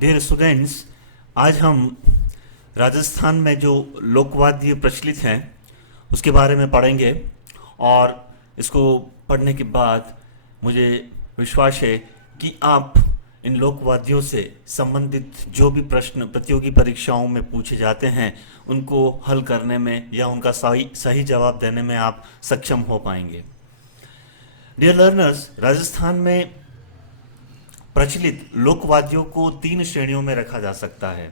Dear students, आज हम राजस्थान में जो लोकवाद्य प्रचलित हैं उसके बारे में पढ़ेंगे। और इसको पढ़ने के बाद मुझे विश्वास है कि आप इन लोकवाद्यों से संबंधित जो भी प्रश्न प्रतियोगी परीक्षाओं में पूछे जाते हैं उनको हल करने में या उनका सही सही जवाब देने में आप सक्षम हो पाएंगे। डियर लर्नर्स, राजस्थान में प्रचलित लोकवाद्यों को तीन श्रेणियों में रखा जा सकता है: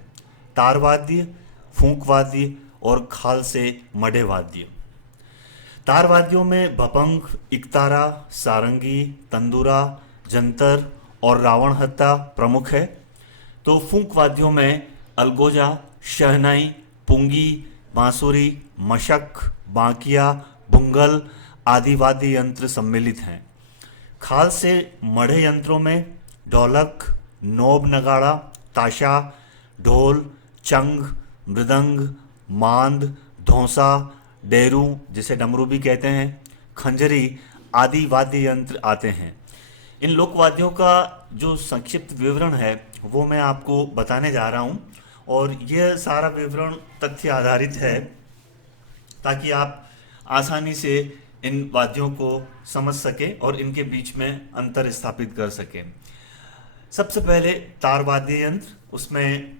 तारवाद्य, फूंकवाद्य और खाल से मढ़े वाद्य। तारवाद्यों में भपंग, इकतारा, सारंगी, तंदूरा, जंतर और रावण हत्ता प्रमुख है। तो फूंक वाद्यों में अलगोजा, शहनाई, पुंगी, बांसुरी, मशक, बांकिया, बुंगल आदि वाद्य यंत्र सम्मिलित हैं। खाल से मढ़े यंत्रों में ढोलक, नोब नगाड़ा, ताशा, ढोल, चंग, मृदंग, मांद, धौंसा, डेरू जिसे डमरू भी कहते हैं, खंजरी आदि वाद्य यंत्र आते हैं। इन लोकवाद्यों का जो संक्षिप्त विवरण है वो मैं आपको बताने जा रहा हूँ, और यह सारा विवरण तथ्य आधारित है ताकि आप आसानी से इन वाद्यों को समझ सकें और इनके बीच में अंतर स्थापित कर सकें। सबसे पहले तार वाद्य यंत्र, उसमें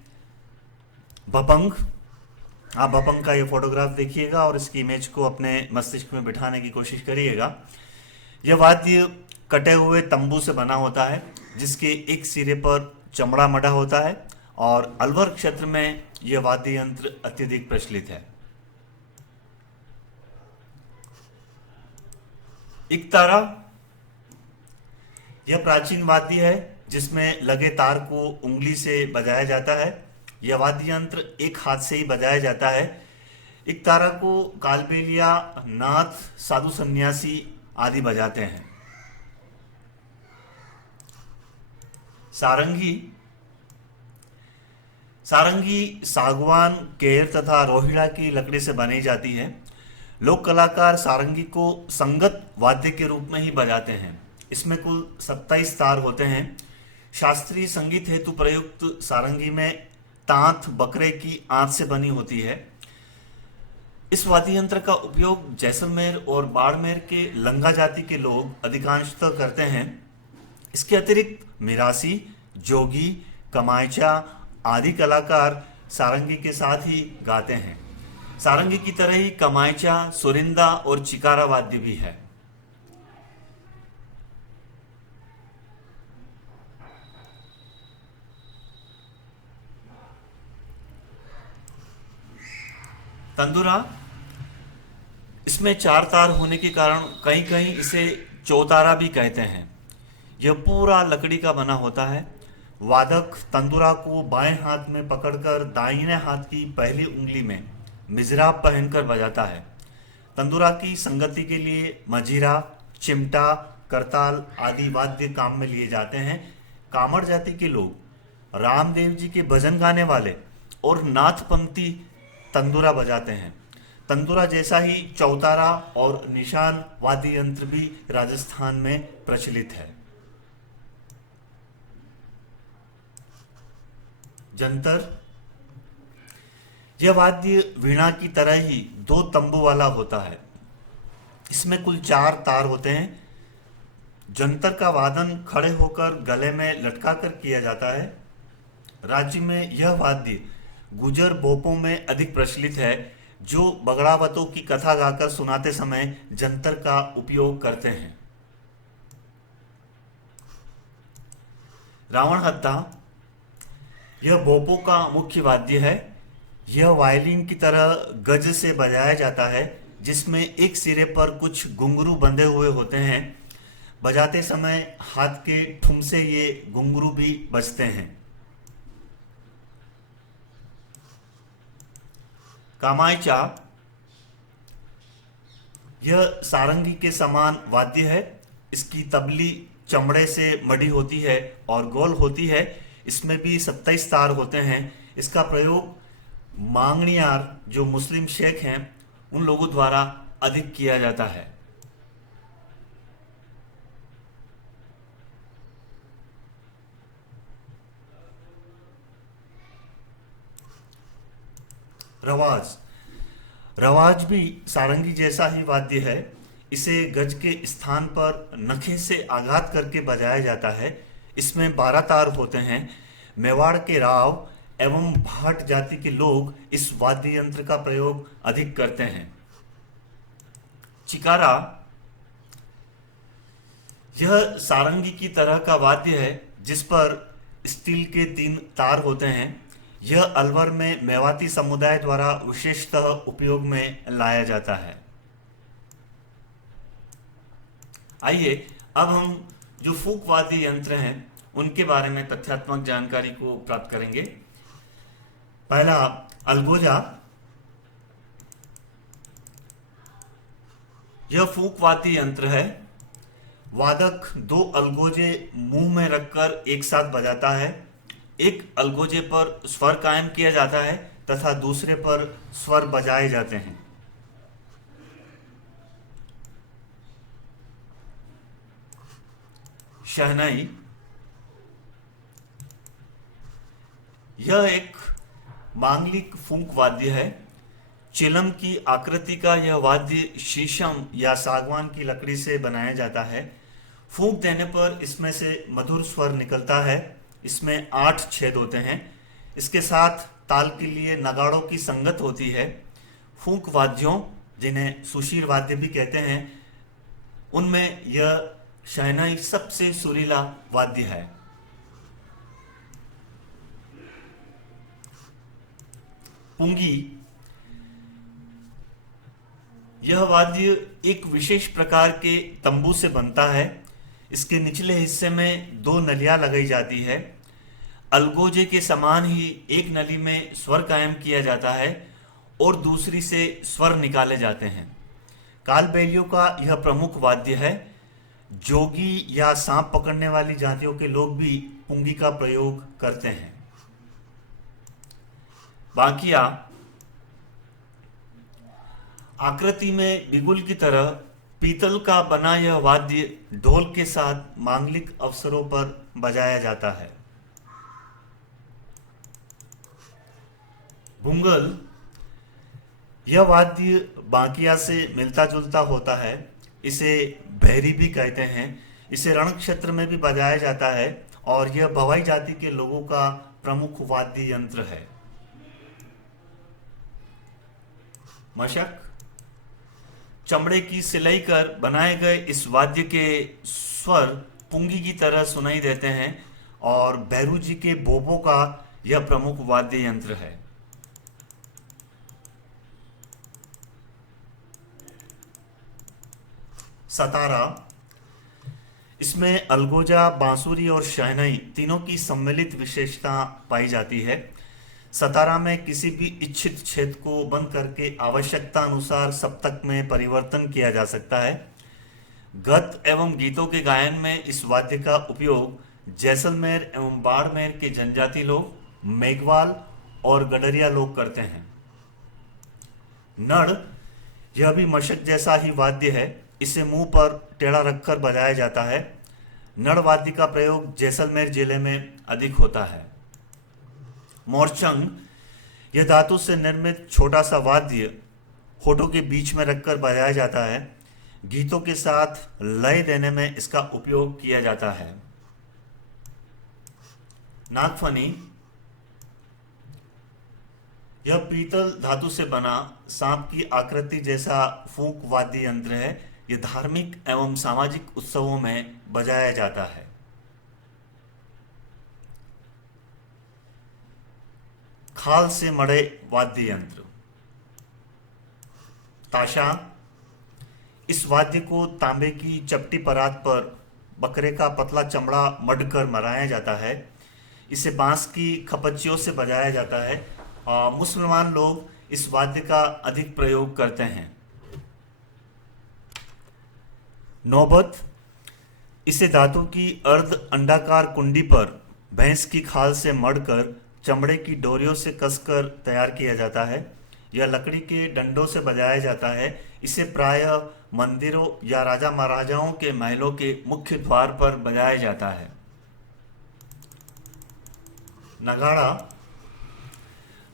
भपंग। आप भपंग का ये फोटोग्राफ देखिएगा और इसकी इमेज को अपने मस्तिष्क में बिठाने की कोशिश करिएगा। यह वाद्य कटे हुए तंबू से बना होता है जिसके एक सिरे पर चमड़ा मढ़ा होता है, और अलवर क्षेत्र में यह वाद्य यंत्र अत्यधिक प्रचलित है। इकतारा यह प्राचीन वाद्य है जिसमें लगे तार को उंगली से बजाया जाता है। यह वाद्य यंत्र एक हाथ से ही बजाया जाता है। इकतारा को कालबेलिया, नाथ, साधु सन्यासी आदि बजाते हैं। सारंगी सारंगी सागवान, केर तथा रोहिड़ा की लकड़ी से बनाई जाती है। लोक कलाकार सारंगी को संगत वाद्य के रूप में ही बजाते हैं। इसमें कुल 27 तार होते हैं। शास्त्रीय संगीत हेतु प्रयुक्त सारंगी में तांत बकरे की आंत से बनी होती है। इस वाद्य यंत्र का उपयोग जैसलमेर और बाड़मेर के लंगा जाति के लोग अधिकांशतः करते हैं। इसके अतिरिक्त मिरासी, जोगी, कमायचा आदि कलाकार सारंगी के साथ ही गाते हैं। सारंगी की तरह ही कमायचा, सुरिंदा और चिकारा वाद्य भी है। तंदूरा, इसमें 4 तार होने के कारण कहीं कहीं इसे चौतारा भी कहते हैं। यह पूरा लकड़ी का बना होता है। वादक तंदूरा को बाएं हाथ में पकड़कर दाहिने हाथ की पहली उंगली में मिजराब पहनकर बजाता है। तंदूरा की संगति के लिए मजीरा, चिमटा, करताल आदि वाद्य काम में लिए जाते हैं। कामड़ जाति के लोग, रामदेव जी के भजन गाने वाले और नाथपंथी तंदूरा बजाते हैं। तंदूरा जैसा ही चौतारा और निशान वाद्य यंत्र भी राजस्थान में प्रचलित है। जंतर, यह वाद्य वीणा की तरह ही 2 तंबू वाला होता है। इसमें कुल 4 तार होते हैं। जंतर का वादन खड़े होकर गले में लटकाकर किया जाता है। राज्य में यह वाद्य गुजर बोपों में अधिक प्रचलित है, जो बगड़ावतों की कथा गाकर सुनाते समय जंतर का उपयोग करते हैं। रावण हत्ता, यह बोपो का मुख्य वाद्य है। यह वायलिन की तरह गज से बजाया जाता है, जिसमें एक सिरे पर कुछ घुंघरू बंधे हुए होते हैं। बजाते समय हाथ के ठुम से ये घुंघरू भी बजते हैं। कामायचा, यह सारंगी के समान वाद्य है। इसकी तबली चमड़े से मढ़ी होती है और गोल होती है। इसमें भी 27 तार होते हैं। इसका प्रयोग मांगणियार, जो मुस्लिम शेख हैं, उन लोगों द्वारा अधिक किया जाता है। रवाज। रवाज भी सारंगी जैसा ही वाद्य है। इसे गज के स्थान पर नखे से आघात करके बजाया जाता है। इसमें 12 तार होते हैं। मेवाड़ के राव एवं भाट जाति के लोग इस वाद्य यंत्र का प्रयोग अधिक करते हैं। चिकारा, यह सारंगी की तरह का वाद्य है जिस पर स्टील के 3 तार होते हैं। यह अलवर में मेवाती समुदाय द्वारा विशेषतः उपयोग में लाया जाता है। आइए अब हम जो फूक वाद्य यंत्र हैं उनके बारे में तथ्यात्मक जानकारी को प्राप्त करेंगे। पहला, अलगोजा। यह फूक वाद्य यंत्र है। वादक 2 अलगोजे मुंह में रखकर एक साथ बजाता है। एक अलगोजे पर स्वर कायम किया जाता है तथा दूसरे पर स्वर बजाए जाते हैं। शहनाई, यह एक मांगलिक फूंक वाद्य है। चिलम की आकृति का यह वाद्य शीशम या सागवान की लकड़ी से बनाया जाता है। फूंक देने पर इसमें से मधुर स्वर निकलता है। इसमें 8 छेद होते हैं। इसके साथ ताल के लिए नगाड़ों की संगत होती है। फूंक वाद्यों, जिन्हें सुशीर वाद्य भी कहते हैं, उनमें यह शहनाई सबसे सुरीला वाद्य है। पुंगी, यह वाद्य एक विशेष प्रकार के तंबू से बनता है। इसके निचले हिस्से में 2 नलियां लगाई जाती है। अलगोजे के समान ही एक नली में स्वर कायम किया जाता है और दूसरी से स्वर निकाले जाते हैं। कालबेलियों का यह प्रमुख वाद्य है। जोगी या सांप पकड़ने वाली जातियों के लोग भी पुंगी का प्रयोग करते हैं। बांकिया, आकृति में बिगुल की तरह पीतल का बना यह वाद्य ढोल के साथ मांगलिक अवसरों पर बजाया जाता है। भुंगल, यह वाद्य बांकिया से मिलता जुलता होता है। इसे भैरी भी कहते हैं। इसे रण क्षेत्र में भी बजाया जाता है और यह भवाई जाति के लोगों का प्रमुख वाद्य यंत्र है। मशक, चमड़े की सिलाई कर बनाए गए इस वाद्य के स्वर पुंगी की तरह सुनाई देते हैं और भैरू जी के बोबो का यह प्रमुख वाद्य यंत्र है। सतारा, इसमें अलगोजा, बांसुरी और शहनाई तीनों की सम्मिलित विशेषता पाई जाती है। सतारा में किसी भी इच्छित छेद को बंद करके आवश्यकता अनुसार सप्तक में परिवर्तन किया जा सकता है। गत एवं गीतों के गायन में इस वाद्य का उपयोग जैसलमेर एवं बाड़मेर के जनजाति लोग, मेघवाल और गडरिया लोग करते हैं। नड़, यह भी मशक जैसा ही वाद्य है। इसे मुंह पर टेढ़ा रखकर बजाया जाता है। नड़ वाद्य का प्रयोग जैसलमेर जिले में अधिक होता है। मोरचंग, यह धातु से निर्मित छोटा सा वाद्य होठों के बीच में रखकर बजाया जाता है। गीतों के साथ लय देने में इसका उपयोग किया जाता है। नागफनी, यह पीतल धातु से बना सांप की आकृति जैसा फूंक वाद्य यंत्र है। यह धार्मिक एवं सामाजिक उत्सवों में बजाया जाता है। खाल से मढ़े वाद्य यंत्र। ताशा, इस वाद्य को तांबे की चपटी परात पर बकरे का पतला चमड़ा मढ़कर मराया जाता है। इसे बांस की खपच्चियों से बजाया जाता है। मुसलमान लोग इस वाद्य का अधिक प्रयोग करते हैं। नौबत, इसे धातु की अर्ध अंडाकार कुंडी पर भैंस की खाल से मढ़कर चमड़े की डोरियों से कसकर तैयार किया जाता है। यह लकड़ी के डंडों से बजाया जाता है। इसे प्रायः मंदिरों या राजा महाराजाओं के महलों के मुख्य द्वार पर बजाया जाता है। नगाड़ा,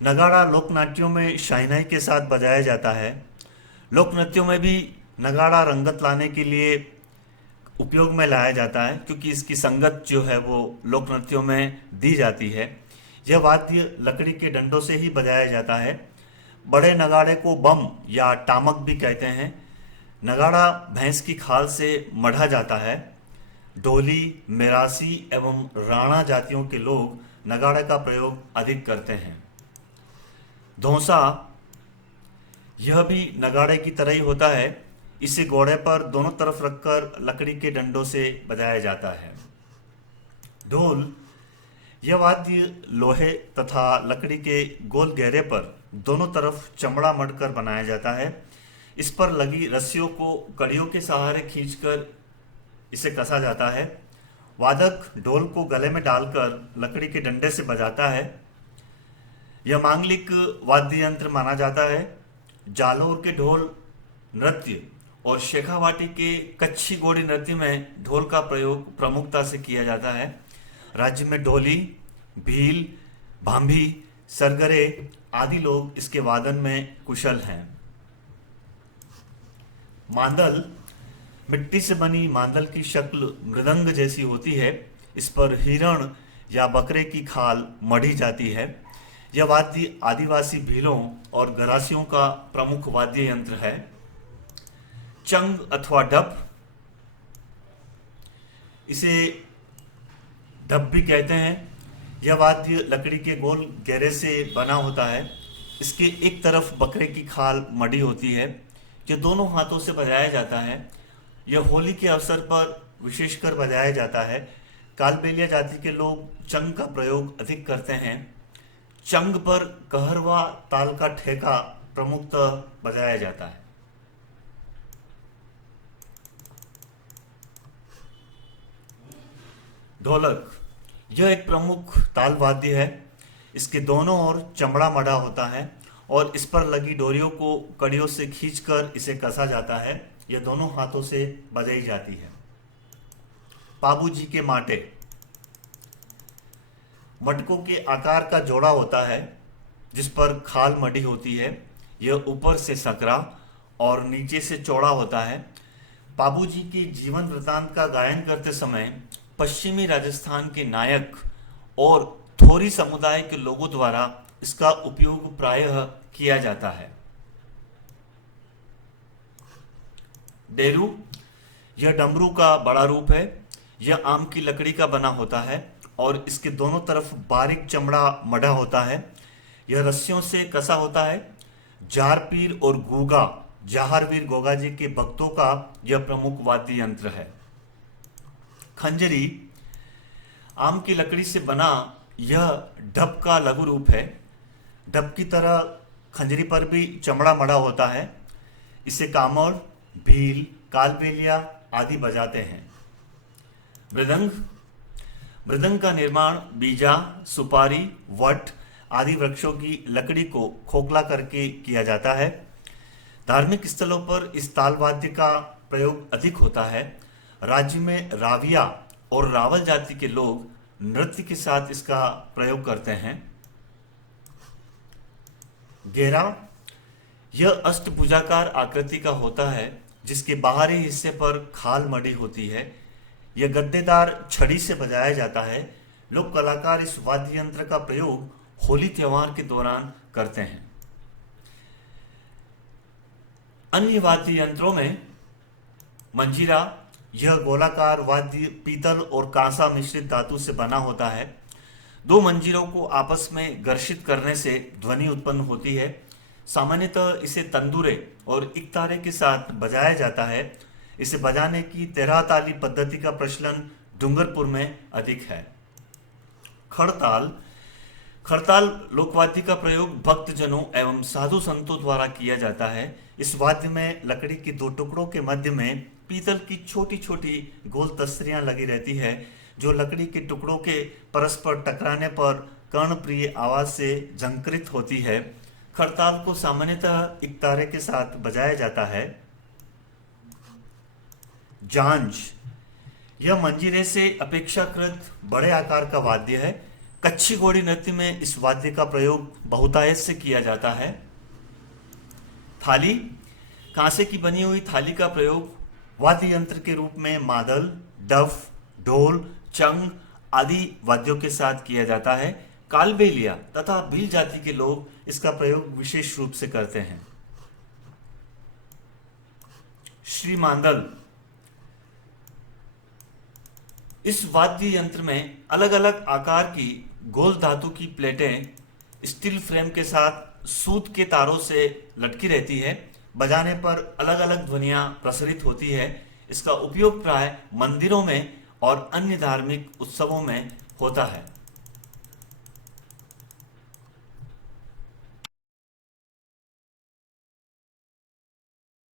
नगाड़ा लोक नाट्यों में शाइनाई के साथ बजाया जाता है। लोक नृत्यों में भी नगाड़ा रंगत लाने के लिए उपयोग में लाया जाता है, क्योंकि इसकी संगत जो है वो लोक नृत्यों में दी जाती है। यह वाद्य लकड़ी के डंडों से ही बजाया जाता है। बड़े नगाड़े को बम या टामक भी कहते हैं। नगाड़ा भैंस की खाल से मढ़ा जाता है। ढोली, मेरासी एवं राणा जातियों के लोग नगाड़े का प्रयोग अधिक करते हैं। धौंसा, यह भी नगाड़े की तरह ही होता है। इसे घोड़े पर दोनों तरफ रखकर लकड़ी के डंडों से बजाया जाता है। ढोल, यह वाद्य लोहे तथा लकड़ी के गोल घेरे पर दोनों तरफ चमड़ा मढ़कर बनाया जाता है। इस पर लगी रस्सियों को कड़ियों के सहारे खींचकर इसे कसा जाता है। वादक ढोल को गले में डालकर लकड़ी के डंडे से बजाता है। यह मांगलिक वाद्य यंत्र माना जाता है। जालौर के ढोल नृत्य और शेखावाटी के कच्छी घोड़ी नृत्य में ढोल का प्रयोग प्रमुखता से किया जाता है। राज्य में ढोली, भील, भांभी, सरगरे आदि लोग इसके वादन में कुशल हैं। मांदल, मिट्टी से बनी मांदल की शक्ल मृदंग जैसी होती है। इस पर हिरण या बकरे की खाल मढ़ी जाती है। यह वाद्य आदिवासी भीलों और गरासियों का प्रमुख वाद्य यंत्र है। चंग अथवा डप, इसे डप भी कहते हैं। यह वाद्य लकड़ी के गोल घेरे से बना होता है। इसके एक तरफ बकरे की खाल मढ़ी होती है। यह दोनों हाथों से बजाया जाता है। यह होली के अवसर पर विशेषकर बजाया जाता है। कालबेलिया जाति के लोग चंग का प्रयोग अधिक करते हैं। चंग पर कहरवा ताल का ठेका प्रमुखतः बजाया जाता है। ढोलक, यह एक प्रमुख ताल वाद्य है। इसके दोनों ओर चमड़ा मढ़ा होता है और इस पर लगी डोरियों को कड़ियों से खींचकर इसे कसा जाता है। यह दोनों हाथों से बजाई जाती है। पाबूजी के माटे, मटकों के आकार का जोड़ा होता है जिस पर खाल मढ़ी होती है। यह ऊपर से सकरा और नीचे से चौड़ा होता है। पाबूजी के जीवन वृतांत का गायन करते समय पश्चिमी राजस्थान के नायक और थोरी समुदाय के लोगों द्वारा इसका उपयोग प्रायः किया जाता है। डेरू, यह डमरू का बड़ा रूप है। यह आम की लकड़ी का बना होता है और इसके दोनों तरफ बारीक चमड़ा मढ़ा होता है। यह रस्सियों से कसा होता है। जारपीर और गूगा, जहारवीर गोगा जी के भक्तों का यह प्रमुख वाद्य यंत्र है। खंजरी, आम की लकड़ी से बना यह ढप का लघु रूप है। ढप की तरह खंजरी पर भी चमड़ा मढ़ा होता है। इसे कामड़, भील, कालबेलिया आदि बजाते हैं। मृदंग, मृदंग का निर्माण बीजा, सुपारी, वट आदि वृक्षों की लकड़ी को खोखला करके किया जाता है। धार्मिक स्थलों पर इस ताल वाद्य का प्रयोग अधिक होता है। राज्य में राविया और रावल जाति के लोग नृत्य के साथ इसका प्रयोग करते हैं। गेरा, यह अष्टभुजाकार आकृति का होता है जिसके बाहरी हिस्से पर खाल मढ़ी होती है। यह गद्देदार छड़ी से बजाया जाता है। लोक कलाकार इस वाद्य यंत्र का प्रयोग होली त्योहार के दौरान करते हैं। अन्य वाद्य यंत्रों में मंजीरा, यह गोलाकार वाद्य पीतल और कांसा मिश्रित धातु से बना होता है। दो मंजीरों को आपस में घर्षित करने से ध्वनि उत्पन्न होती है। सामान्यतः इसे तंदूरे और इकतारे के साथ बजाया जाता है। इसे बजाने की 13 ताली पद्धति का प्रचलन डूंगरपुर में अधिक है। खड़ताल, खड़ताल लोकवाद्य का प्रयोग भक्तजनों एवं साधु संतों द्वारा किया जाता है। इस वाद्य में लकड़ी के दो टुकड़ों के मध्य में पीतल की छोटी छोटी गोल तस्तरियां लगी रहती है, जो लकड़ी के टुकड़ों के परस्पर टकराने पर कर्णप्रिय आवाज से झंकृत होती है। खड़ताल को सामान्यतः इकतारे के साथ बजाया जाता है। जांज, यह मंजीरे से अपेक्षाकृत बड़े आकार का वाद्य है। कच्छी घोड़ी नृत्य में इस वाद्य का प्रयोग बहुतायत से किया जाता है। थाली, कांसे की बनी हुई थाली का प्रयोग वाद्य यंत्र के रूप में मादल, डफ, ढोल, चंग आदि वाद्यों के साथ किया जाता है। कालबेलिया तथा भील जाति के लोग इसका प्रयोग विशेष रूप से करते हैं। श्रीमांदल, इस वाद्य यंत्र में अलग अलग आकार की गोल धातु की प्लेटें स्टील फ्रेम के साथ सूत के तारों से लटकी रहती है। बजाने पर अलग अलग ध्वनियां प्रसारित होती है। इसका उपयोग प्राय मंदिरों में और अन्य धार्मिक उत्सवों में होता है।